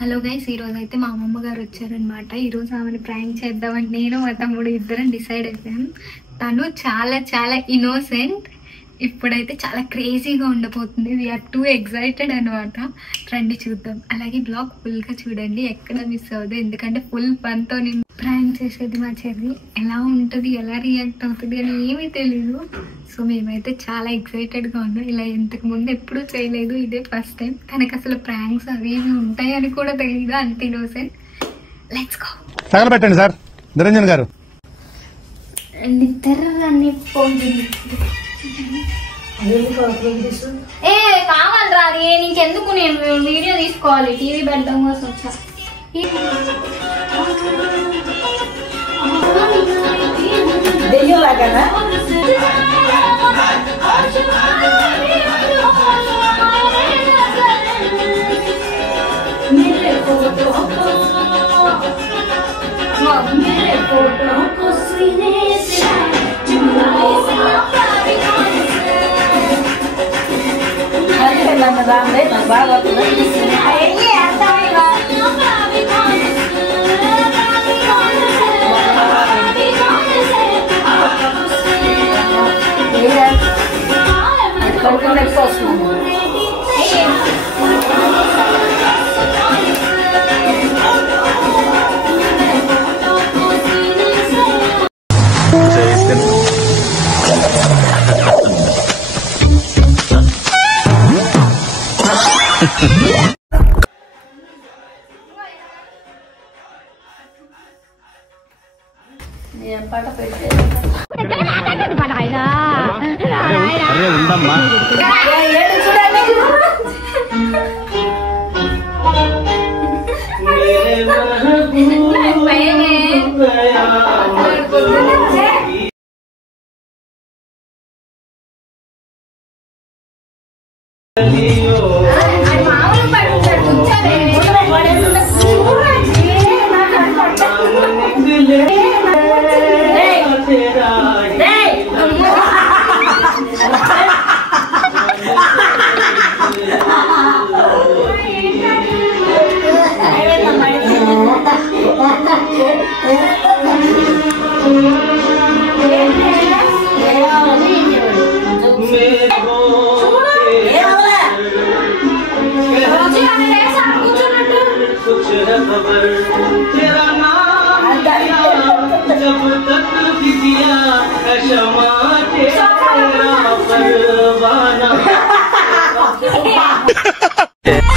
Hello guys, ఈ రోజు అయితే మా అమ్మమ్మ గారు వచ్చారనమాట. ఈరోజు ఆమెను ప్రాంక్ చేద్దామని నేను మా తమ్ముడు ఇద్దరం డిసైడ్ అయిపోయాం. తను చాలా చాలా ఇన్నోసెంట్. ఇప్పుడైతే చాలా క్రేజీగా ఉండబోతుంది. వీఆర్ టూ ఎక్సైటెడ్ అనమాట. రండి చూద్దాం. అలాగే బ్లాగ్ ఫుల్గా చూడండి, ఎక్కడ మిస్ అవ్వదు. ఎందుకంటే ఫుల్ ఫన్తో నేను ప్రాంక్ చేసేది మా చెల్లి. ఎలా ఉంటుంది, ఎలా రియాక్ట్ అవుతుంది అని ఏమీ తెలీదు. సో మేమైతే చాలా ఎక్సైటెడ్గా ఉన్నాం. ఇలా ఇంతకు ముందు ఎప్పుడూ చేయలేదు, ఇదే ఫస్ట్ టైం. తనకు అసలు ప్రాంక్స్ అవి ఇవి ఉంటాయని కూడా తెలియదు. అంత ఇన్నోసెంట్. Let's go. తగలబెట్టండి సార్ నిరంజన్ గారు. నిద్రని కావాలరా, నీకెందుకు? నేను వీడియో తీసుకోవాలి, టీవీ పెడదాం కోసం వచ్చా.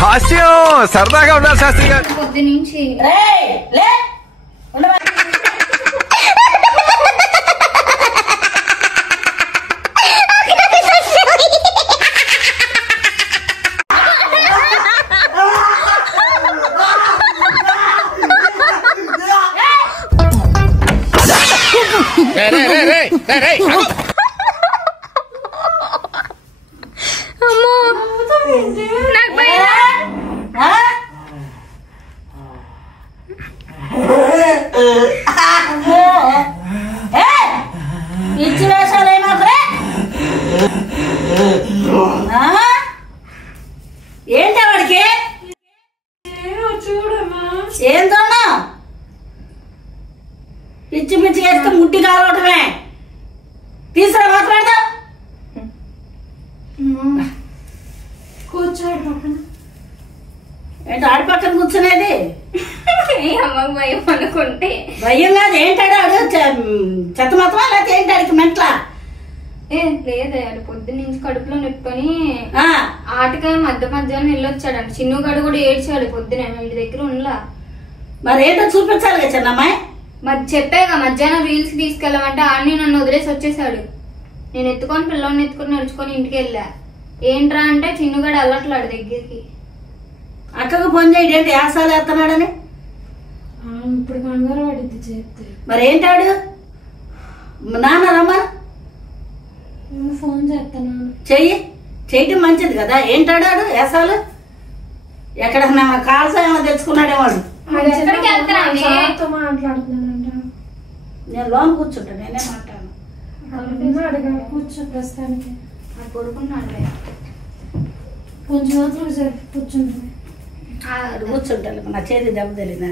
హాస్యం సరదాగా ఉండాలి శాస్త్రి గారు. పొద్దు నుంచి ఏంటి వాడికి ఏం తోన్నా పిచ్చి పిచ్చి వేస్తే ముట్టి కావటమే. తీసుకురా మాట్లాడదా కూర్చోడు పక్కన. ఏంటి ఆడి పక్కన కూర్చునేది? అమ్మకు భయం అనుకుంటే భయం కాదు. ఏంటాడు ఆడు చెత్త మొత్తమా లేకపోతే ఏంటి ఆడికి మెంట్లా? లేదే, అది పొద్దు నుంచి కడుపులో నొప్పుకొని ఆటకాయ మధ్యాహ్నం వెళ్ళొచ్చాడంట. చిన్నగాడు కూడా ఏడ్చాడు పొద్దున. ఇంటి దగ్గర ఉండలా. మరి ఏంటో చూపించాలి కదా చిన్నమ్మాయి. చెప్పాక మధ్యాహ్నం రీల్స్ తీసుకెళ్ళమంటే ఆడిని నన్ను వదిలేసి వచ్చేసాడు. నేను ఎత్తుకొని పిల్లల్ని ఎత్తుకొని నడుచుకొని ఇంటికి వెళ్ళా. ఏంట్రా అంటే చిన్నగాడు వెళ్ళట్లాడు దగ్గరికి. అక్కకు ఫోన్ చేయండి, ఏంటి యాసాలు వేస్తున్నాడని. ఇప్పుడు కంగారు పడింది చెప్తే. మరి ఏంటాడు? నాన్న రమ్మా, ఫోన్ చేస్తాను. చేయటం మంచిది కదా. ఏంటాడాడు యాసాలు? ఎక్కడన్నా కాల్సా ఏమో తెచ్చుకున్నాడేమో. నేను లోన్ కూర్చుంటా, నేనే మాట్లాడను. కూర్చో ప్రస్తుతానికి. పడుకున్నాడు కొంచెం మాత్రం కూర్చుంటుంది. కూర్చుంటాను నా చేతి దెబ్బ తెలియదా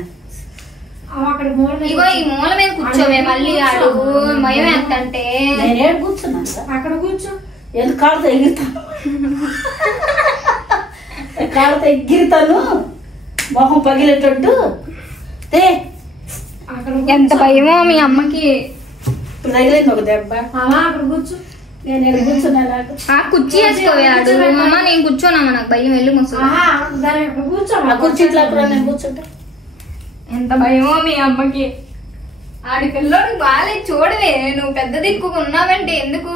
ఇగో ఈ మూల మీద కూర్చోవే మళ్ళీ అడుగు భయం ఎంత అంటే నేను ఏడు కూర్చున్నాను అక్కడ కూర్చో. ఎందుకు కాళ్ళతో ఎగురుతాను కాళ్ళతో ఎగిరుతాను మొహం పగిలేటట్టు ఎంత భయమో మీ అమ్మకి. ఇప్పుడు తగిలింది ఒక దెబ్బ. అక్కడ కూర్చో. నేను ఎక్కడ కూర్చున్నాను ఆ కుర్చీ వేసుకోవే ఆడు. అమ్మ నేను కూర్చోనమ్మా నాకు భయం వెళ్ళి ముసు. దాని అక్కడ కూర్చో. ఆ కుర్చీ ఇట్లా నేను కూర్చుంటా. ఎంత భయమో మీ అమ్మకి. ఆడి పిల్లోడు బాగాలేదు చూడవే. నువ్వు పెద్ద దిక్కుగా ఉన్నావంటే ఎందుకు?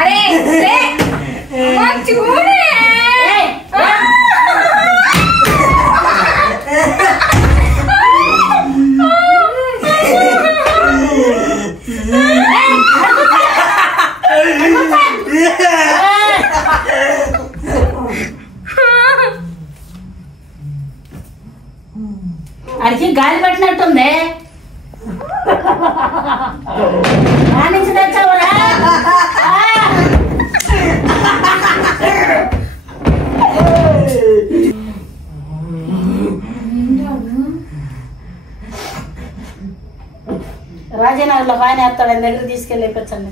అరే చూడే అడిగి గాలి పట్టినట్టుంది. నుంచి తెచ్చావురా రాజనగర్లో బాగానే వేస్తాడు. ఆయన దగ్గర తీసుకెళ్ళి వేయించండి.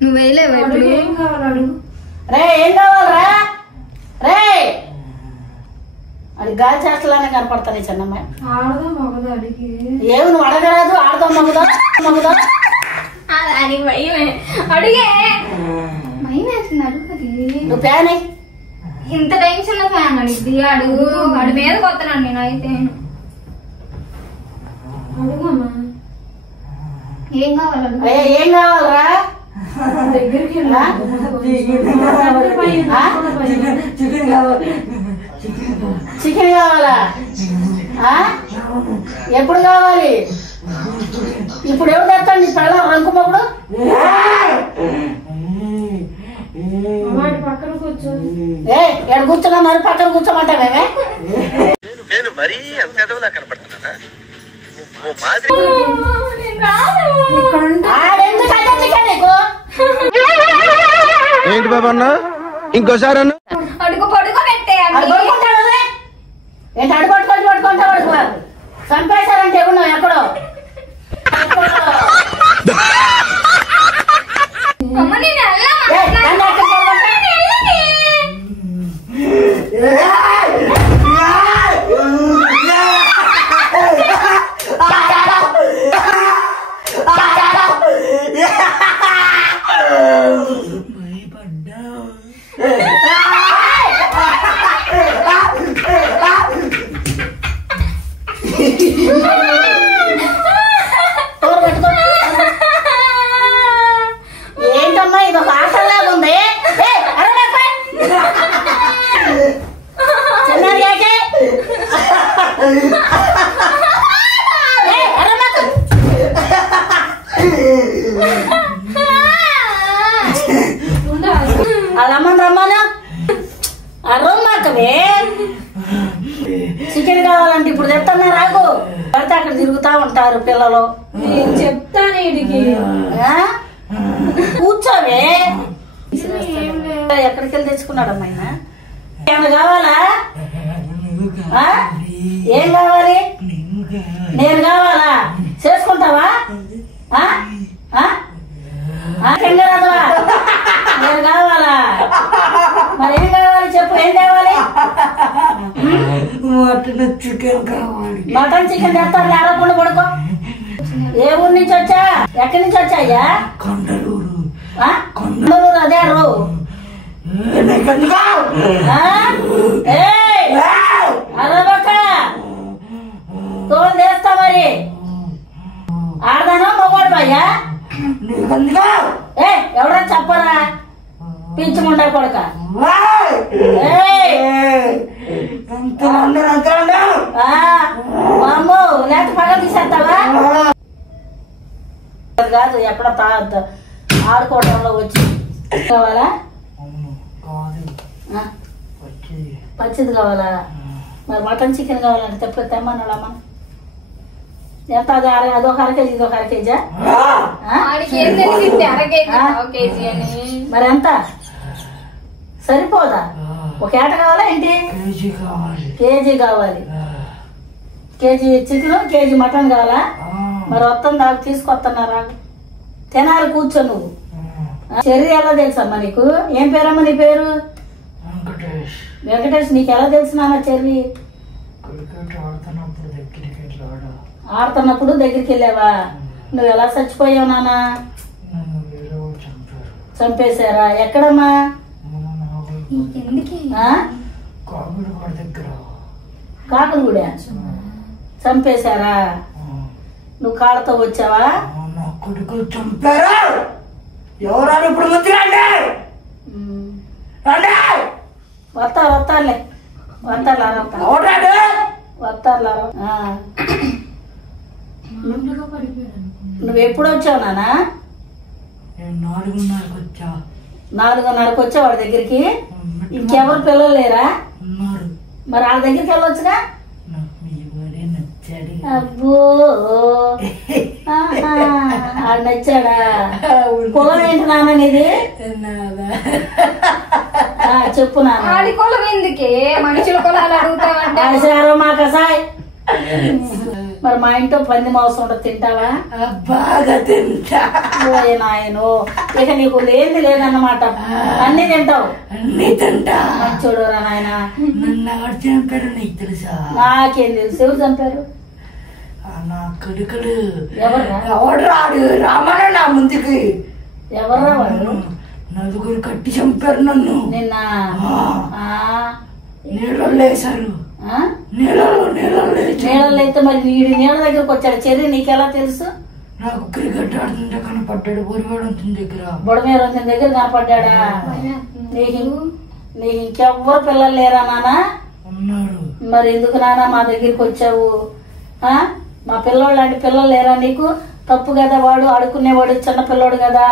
నువ్వు వేయలేవు ఇప్పుడు. ఏం కావాలి అడుగు. రే ఏం కావాలరా రే అది గాలి చేస్తలానే కనపడతాను చిన్నమ్మ. ఆడదా మగదా అడిగి. ఏమి నువ్వు అడగరాదు. ఆడదాం మగుదా మగుదా అది భయమే. అడిగే భయం వేస్తుంది అడుగుది. నువ్వు ప్యాన్ ఇంత టెన్షన్ ఫ్యాన్ అడిగింది. అడుగు వాడి మీద కొత్తనండి నేను అయితే. అడుగమ్మా. ఏం కావాలి అడుగు. ఏం కావాలరా దగ్గరికి చికెన్ కావాలా? ఎప్పుడు కావాలి? ఇప్పుడు ఎవరు తెస్తాను నీ పిల్ల రంకుమప్పుడు? పక్కన కూర్చో. ఎక్కడ కూర్చున్నా మరి పక్కన కూర్చోమంటావేమే? నేను మరీ అంత ఎదవలా కనపడుతున్నానా? ఏంటి బాబా అన్న ఇంకోసారి అన్న అడుగు పడుకో ఏంటి అడుగు పట్టుకుంటా పడుకోవాలి. చంపేశారంటే ఉన్నావు ఎక్కడో. అమ్మ నేను ఏంటమ్మా ఇది ఒక ఆటలాగా ఉంది. చిన్నది అమ్మని రమ్మను అరమ్మకవే. చికెన్ కావాలంటే ఇప్పుడు చెప్తాను రాకు. పడితే అక్కడ తిరుగుతా ఉంటారు పిల్లలు. నేను చెప్తాను వీడికి. కూర్చోవే. ఎక్కడికి వెళ్ళి తెచ్చుకున్నాడమ్మా ఆయన? ఏమైనా కావాలా? ఏం కావాలి? నేను కావాలా? చేసుకుంటావా? నేను కావాలా? మరి ఏం కావాలి చెప్పు. ఏం కావాలి? మటన్ చికెన్ కావాలి. మటన్ చికెన్ తెస్తాను. అరవకుండా పడుకో. ఏ ఊరి నుంచి వచ్చా? ఎక్కడి నుంచి వచ్చా అయ్యా? కొండలూరు. కొండలూరు అదే రో. అరవక తోలు చేస్తా మరి. ఆడదానో మొగోడు అయ్యా? ఎవడో చెప్పరా పింఛముండా కొడుక. అమ్మో లేక పగ తీసేస్తావా? కాదు ఎక్కడ ఆడుకోవడంలో వచ్చి కావాలా? పచ్చిది కావాలా? మరి మటన్ చికెన్ కావాలంటే తెప్పుడు తెమ్మన్నాడమ్మా. ఎంత అది అదొక అర కేజీ ఇదొక అర కేజీ? మరి ఎంత సరిపోదా? ఒక ఏట కావాలా ఏంటి? కేజీ కావాలి. కేజీ చికెన్, కేజీ మటన్ కావాలా? మరి వస్తాం దాకా తీసుకొస్తున్నారా? తినాలి, కూర్చో నువ్వు. చెర్రీ ఎలా తెలుసమ్మా నీకు? ఏం పేరమ్మా నీ పేరు? వెంకటేష్. నీకు ఎలా తెలుసు నాన్న చెర్రీ? ఆడుతున్నప్పుడు దగ్గరికి వెళ్ళావా? నువ్వు ఎలా చచ్చిపోయావు నాన్న? చంపేశారా? ఎక్కడమ్మా? కాకులగూడ చంపేశారా? నువ్వు కాళ్ళతో వచ్చావా? కొడుకు చంపారు. ఎవరు ఇప్పుడు వస్తారులే. నువ్వు ఎప్పుడు వచ్చావు నాన్న? 4:30కి వచ్చా. 4:30కి వచ్చా వాడి దగ్గరికి? ఇంకెవరు పిల్లలు లేరా? మరి వాళ్ళ దగ్గరికి వెళ్ళొచ్చుగా? అబ్బో, ఆడు నచ్చాడా? కులం ఏంటి నాన్న నీది? చెప్పు నాన్న. ఆడి కులం ఎందుకే? మనుషుల కులాలు అడుగుతావంటే మాక సాయ్. మరి మా ఇంట్లో పంది మాంసం ఉంటుంది, తింటావా? బాగా తింటా. నాయను, ఇక నీకు లేని లేదన్నమాట. అన్ని తింటావు. అన్ని తింటా. చూడరా నాయన. నన్ను ఎవరు చంపారు నీకు తెలుసా? నాకేం తెలుసు. ఎవరు చంపారు? నా కొడుకులు. ఎవరు రాడు రామన్న నా ముందుకి. ఎవరు వాడు? 4 కట్టి చంపారు నన్ను. నిన్న నీళ్ళలో వేశారు. నీళ్ళలో అయితే మరి వీడి నీళ్ళ దగ్గరకు వచ్చాడు చెర్రీ. నీకెలా తెలుసు? నాకు క్రికెట్ ఆడుతుంటే కనపడ్డాడు. బొరివాడు దగ్గర. బొడమేర దగ్గర కనపడ్డా? నీకు ఇంకెవ్వరు పిల్లలు లేరా నాన్న? ఉన్నారు. మరి ఎందుకు నాన్న మా దగ్గరికి వచ్చావు? మా పిల్లోడు లాంటి పిల్లలు లేరా నీకు? తప్పు కదా, వాడు ఆడుకునేవాడు, చిన్న పిల్లోడు కదా.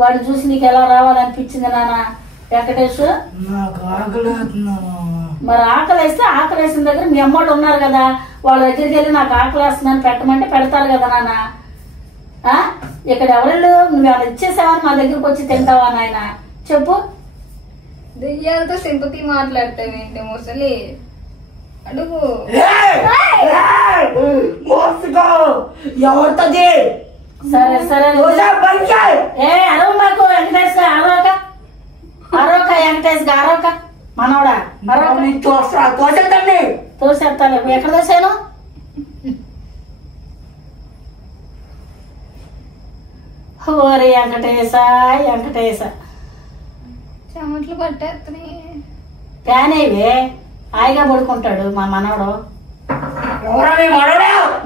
వాడిని చూసి నీకు ఎలా రావాలనిపించింది నాన్న వెంకటేష్? నాకు ఆకలి. మరి ఆకలి వేస్తే ఆకలి వేసిన దగ్గర మీ అమ్మోళ్ళు ఉన్నారు కదా, వాళ్ళ దగ్గరికి వెళ్ళి నాకు ఆకలి వేస్తుందని పెట్టమంటే పెడతారు కదా నాన్న. ఇక్కడ ఎవరు? నువ్వు అలా ఇచ్చేసావని మా దగ్గరకు వచ్చి తింటావా నాయన? చెప్పు. దెయ్యాలతో సింపతి మాట్లాడతావేంటి ముసలి? అడుగు. ఎవరితోది? సరే సరే. అరవ మాకు వెంకటేష్ గా. అరవక వెంకటేష్ గా అరవక. మనోడా తోసేస్తాను. ఎక్కడ తోసాను? ఓరి వెంకటేశ వెంకటేశ. చెమట్లు పట్టేస్తున్నాయి. ఫ్యాన్ అయ్యే హాయిగా పడుకుంటాడు మా మనవడు.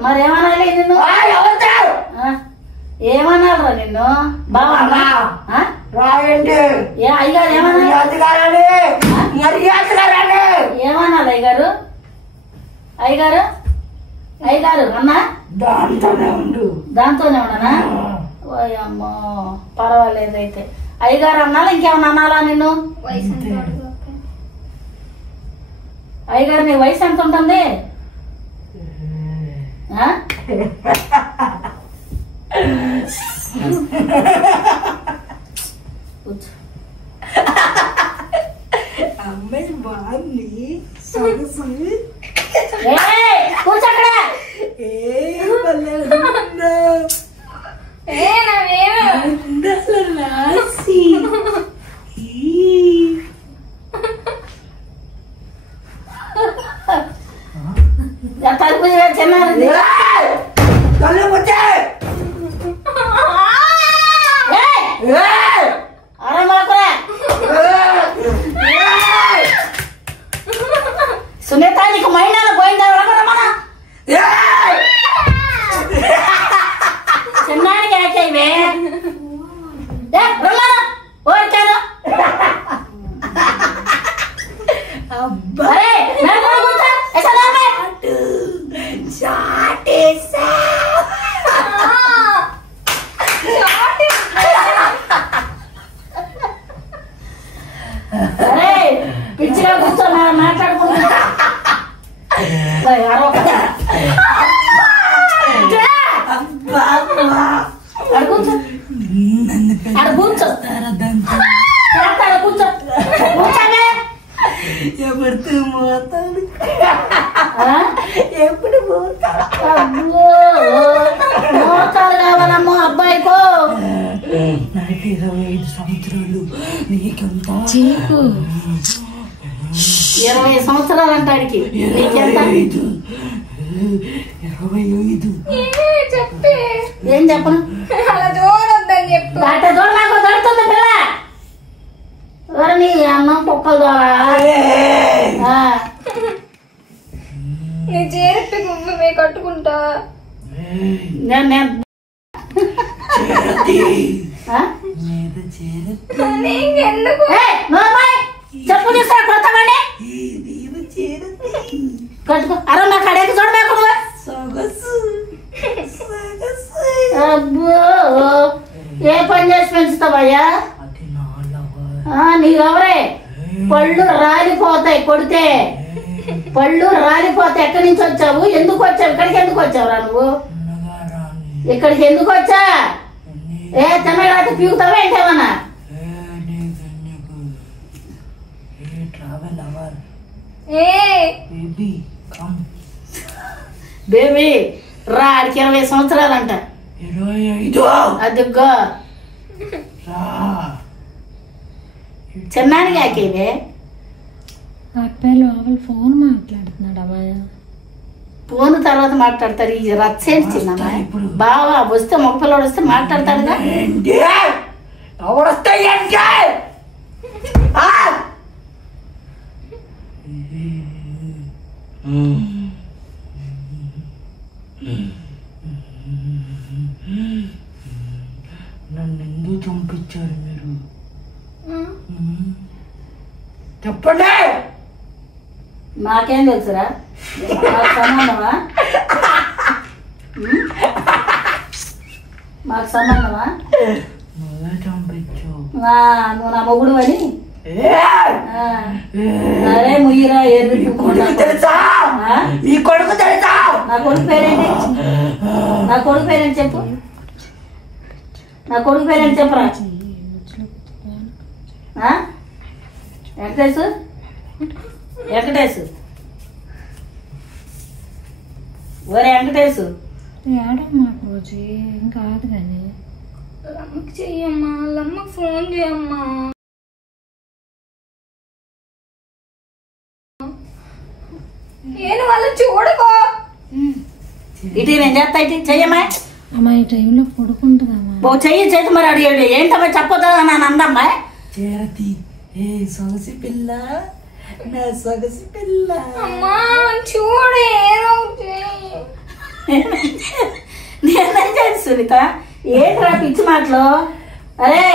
మరేమనాలి నిన్ను? ఏమన్నారా నిన్ను? బావా రాయండి. ఏ అయ్యగారు ఏమన్నారు? ఏమన్నారు అయ్యగారు? అయ్యగారు అయ్యగారు అన్నా? దాంతోనే ఉండు. దాంతోనే ఉండనా? ఓయమ్మో, పర్వాలేదు. అయితే అయ్యగారు అన్నాలా ఇంకేమన్నా అనాలా నిన్ను? అయ్యగారు నీ వయసు ఎంత ఉంటుంది? అమ్మాయి బాగుంది. కూర్చోక్కడ. తలుపు చిన్నది. సునీత నీకు మైండ్ పోయిందా? చిన్నానికి యాకైవే ఓడికాను. పిచ్చిగా కూర్చో మాట్లాడుకుంటా. కూర్చో కూర్చో కూర్చో. ఎవరితో మాట్లాడు. ఎప్పుడు మోతాలు కావాలమ్మో అబ్బాయికో. నాకు 25 సంవత్సరాలు, నీకెంత? 20 సంవత్సరాలు అంటాడికి. నీకెంత? 25. చెప్పే ఏం చెప్పను? అలా చూడొద్దని చెప్పు. అట్ట చూడ నాకు దొరుకుతుంది పిల్ల. ఎవరు నీ అన్నం కుక్కలు ద్వారా నీ చేరెప్పి గుమ్మే కట్టుకుంటా. నీకెందుకు చెప్పు చూస్తా కొత్తమండి కట్టుకో. అరే నా కడేకి చూడಬೇಕು. అబ్బో ఏ పని చేసి పెంచుతావయ్యా? నీవెవరే? పళ్ళు రాలిపోతాయి కొడితే, పళ్ళు రాలిపోతాయి. ఎక్కడి నుంచి వచ్చావు? ఎందుకు వచ్చావు? ఇక్కడికి ఎందుకు వచ్చావురా నువ్వు? ఇక్కడికి ఎందుకు వచ్చా? ఏ తినగాటి పీకుతావా ఏంటేమన్నా? బేబీ రా, ఆడికి 20 సంవత్సరాలంట. 25. అదిగో చిన్నానికి ఆకేవే. అబ్బాయి లోపల ఫోన్ మాట్లాడుతున్నాడు అమ్మాయి. ఫోన్ తర్వాత మాట్లాడతారు. ఈ రచ్చేసి చిన్నమ్మా బావా వస్తే మగ పిల్లడు వస్తే మాట్లాడతాడుగా. నన్ను ఎందుకు చంపించారు మీరు? చెప్పండి. నాకేం తెలుసురా? మాకు సంబంధమా? మాకు సంబంధమా? నువ్వే చంపించావు. నువ్వు నా మొగుడు అని. అరే ముయ్యరా ఎర్రి తెలుసా? ఈ కొడుకు తెలుసా? నా కొడుకు పేరేంటి? నా కొడుకు పేరేంటి చెప్పు. నా కొడుకు పేరేంటి చెప్పరా? వెంకటేశు వెంకటేశు ఒరే వెంకటేశు. ఏడమ్మా రోజు ఏం కాదు కానీ లమ్మకి చెయ్యమ్మా, లమ్మకి ఫోన్ చేయమ్మా. నేను వాళ్ళు చూడకో. ఇటు నేను చేస్తా. ఇటు చెయ్యమ్మా. అమ్మా ఈ టైంలో పడుకుంటుందమ్మా. ఓ చెయ్యి చేతి మరి అడిగాడు. ఏంటమ్మా చెప్పొద్దా నన్ను అందమ్మా? చేరతి ఏ సొగసి పిల్ల, నా సొగసి పిల్ల. అమ్మా చూడే ఏదో నేనేం చేసి సునీత ఏంట్రా పిచ్చి మాటలు? అరే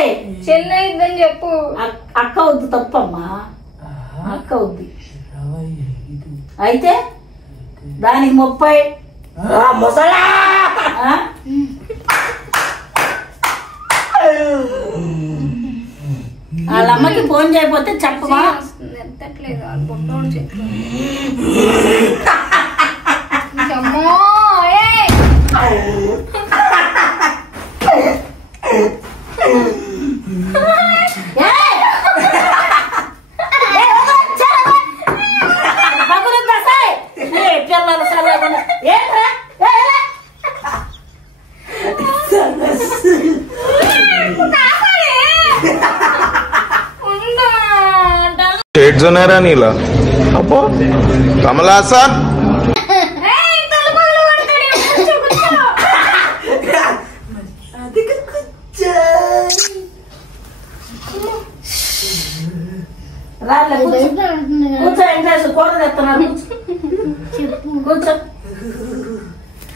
చెల్లైద్దని చెప్పు. అక్క వద్దు తప్పమ్మా. అక్క వద్దు. 25. అయితే దానికి 30. ముసలా వాళ్ళ అమ్మకి ఫోన్ చేయకపోతే చెప్పమా? ఎత్తట్లేదు వాళ్ళు బొట్టోడు చెట్లు. అమ్మో शेड जो नाही राणीला अप्पो कमला असा కూర్చో ఇంట్రెస్ట్ కూర తెస్తున్నాను. కూర్చో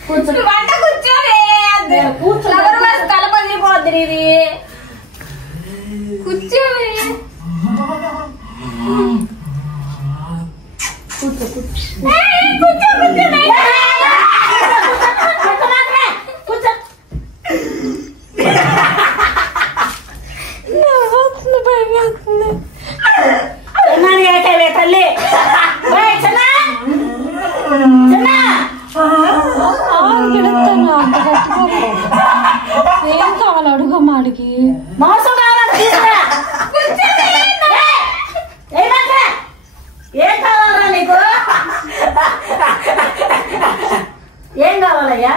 కూర్చో వంట కూర్చోనే. కలపదిపోద్ది ఇది. కూర్చోవే. కూర్చో తల్లి ఏం కావాలి అడుగమ్మా అడిగి. మోసం కావాలంటే తీసుకురా. ఏం కావాలరా నీకు? వస్తాయా?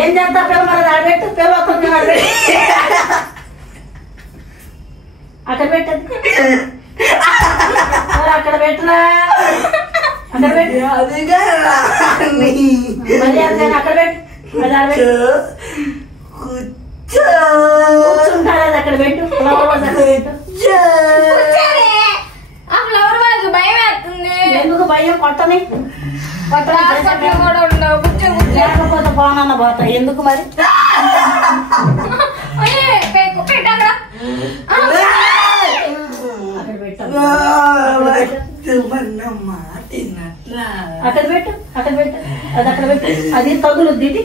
ఏం చేస్తా పిల్ల? మరి ఆడబెట్టు, పిల్ల వస్తుంది ఆడబెట్టు. అక్కడ పెట్టదు, అక్కడ పెట్టరా, అక్కడ పెట్టు, అక్కడ పెట్టు, అది ఆడబెట్టు. కూర్చుంటారా? అక్కడ పెట్టు, ఫ్లవర్ వాజ్ అక్కడ పెట్టు. ఆ ఫ్లవర్ వాజ్ భయం వేస్తుంది. ఎందుకు భయం? కొట్టని కూడా ఉండవు. లేకపోతే పోనన్న పోతా. ఎందుకు మరి? అక్కడ పెట్టు, అక్కడ పెట్టు, అక్కడ పెట్టు, అది అక్కడ పెట్టు. అది తగులుద్ది. ఇది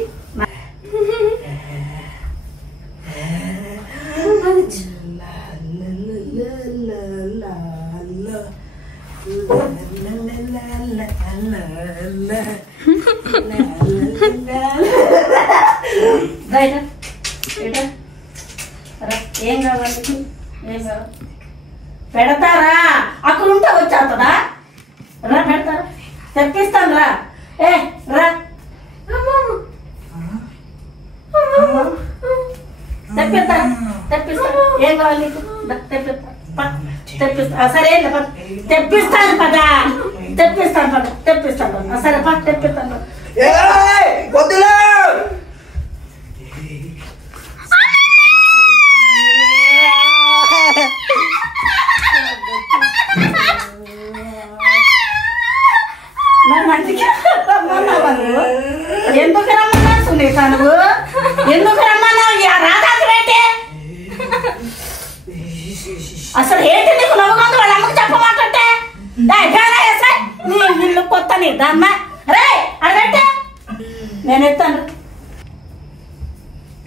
ఏం కావాలి? ఏం కావాలి? పెడతారా? అక్కడ ఉంటే వచ్చేస్తుందా? రా, పెడతారా? తెప్పిస్తాను రా. ఏ రా, తెప్పిస్తాను, తెప్పిస్తాను. ఏం కావాలి నీకు? తెప్పిస్తా. సరే తెప్పిస్తాను పదా, తెప్పిస్తాను పద, తెప్పిస్తాను. సరే పా, తెప్పిస్తాను. ఎందుకు రమ్మన్నా సునీత? నువ్వు ఎందుకు రమ్మన్నావు? రాదాకి ఏంటి అసలు? ఏంటి నీకు నవ్వుకుంది? వాళ్ళ అమ్మకి చెప్పమాటంటే నీ ఇల్లు కొత్త నీ దమ్మ. రే అడగట్టే, నేను ఎత్తాను.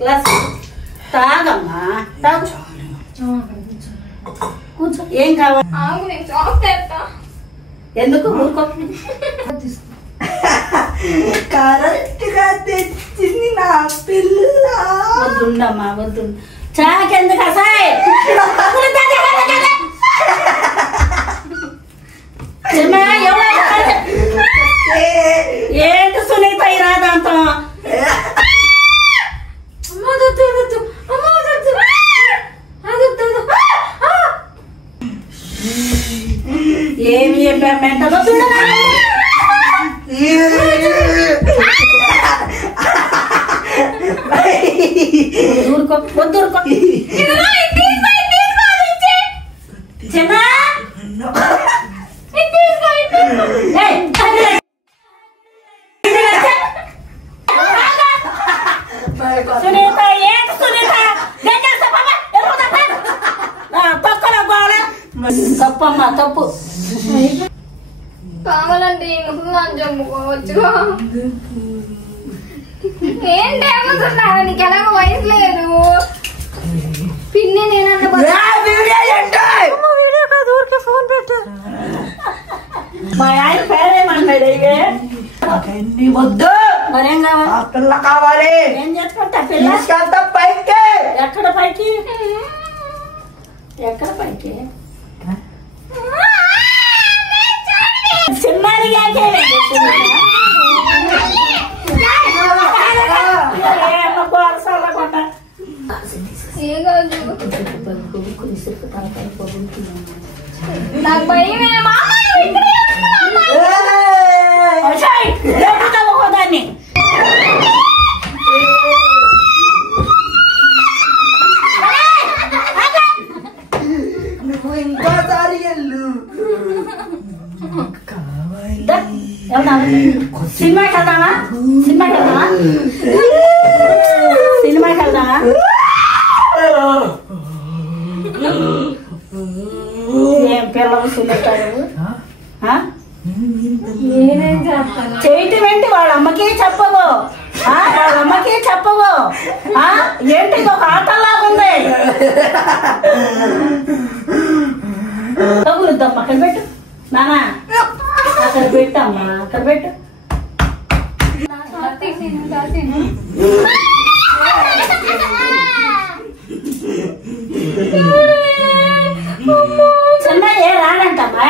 గ్లాస్ తాగమ్మా, తాగు, కూర్చో. ఏం కావాలి? ఎందుకు ఊరుకో? కరెక్ట్ గా తెచ్చింది నా పిల్ల. వద్దుండమ్మా, వద్దు. చాకెందుకు అసాయ్? ఏంటి సునీత ఈ రాదాంతో? ఏమి మెంటలో ఊరుకో, వద్దు ఊరుకో. చిన్న సునీత, ఏంటి సునీత? తొక్కలో గోళ. తప్పమ్మా, తప్పు. కావాలంటే చంపుకోవచ్చుగా. ఏంటి ఏమవుతున్నారు? నీకు ఎలాగో వయసు లేదు. పిన్ని నేనన్న ఫోన్ పెట్టు. మా ఆయన పేరేమన్నాడు? ఇవే వద్దు, మరేం కావాలి? పిల్ల కావాలి. ఏం చేసుకుంటా పిల్ల? పైకి. ఎక్కడ పైకి? ఎక్కడ పైకి? చిన్నది నాకు భయం. దాన్ని నువ్వు ఇంకోసారి వెళ్ళు. సినిమాకి వెళ్దామా? సినిమాకి వెళ్దామా? సినిమాకి వెళ్దామా? ఏం పిల్లలు సులుతారు? నేనేం చేస్తాను? చేయటం ఏంటి? వాళ్ళ అమ్మకి చెప్పవు, వాళ్ళ అమ్మకి చెప్పవు. ఏంటి ఇది ఒక ఆటలాగుంది? తగులుద్దమ్మా, అక్కడ పెట్టు నానా, అక్కడ పెట్టమ్మా, అక్కడ పెట్టు. చిన్న ఏ రాడంటమ్మా?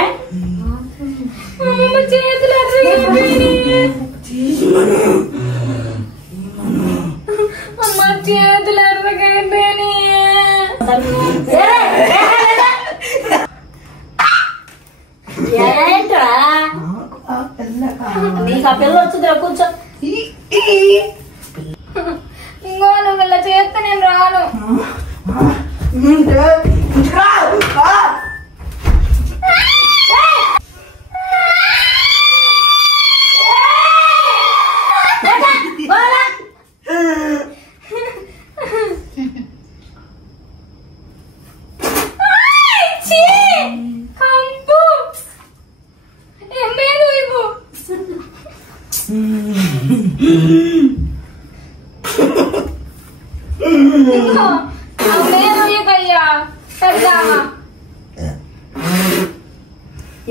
ఏంట్రా నీకు ఆ పిల్ల వచ్చిందిరా కూర్చో. ఇంకో నువ్వు ఇలా చేస్తే నేను రాను.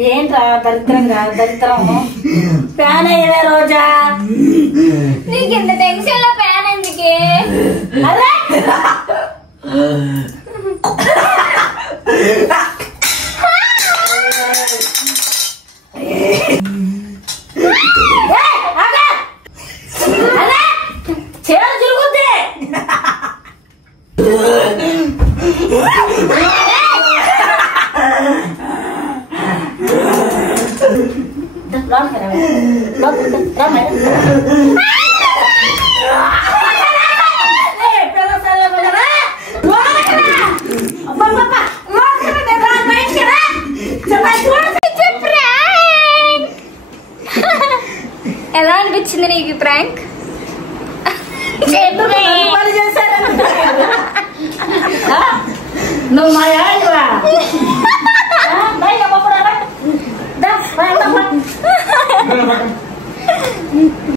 ఏంట్రా దరిద్రంగా దరిద్రం. ఫ్యాన్ అయ్యే రోజా నీకు ఇంత టెన్షన్ లో ఫ్యాన్ ఎందుకే? అరే చీర తిరుగుద్ది. ఎలా అనిపించింది నీకు ప్రాంక్? నువ్వు మా యాడ్రా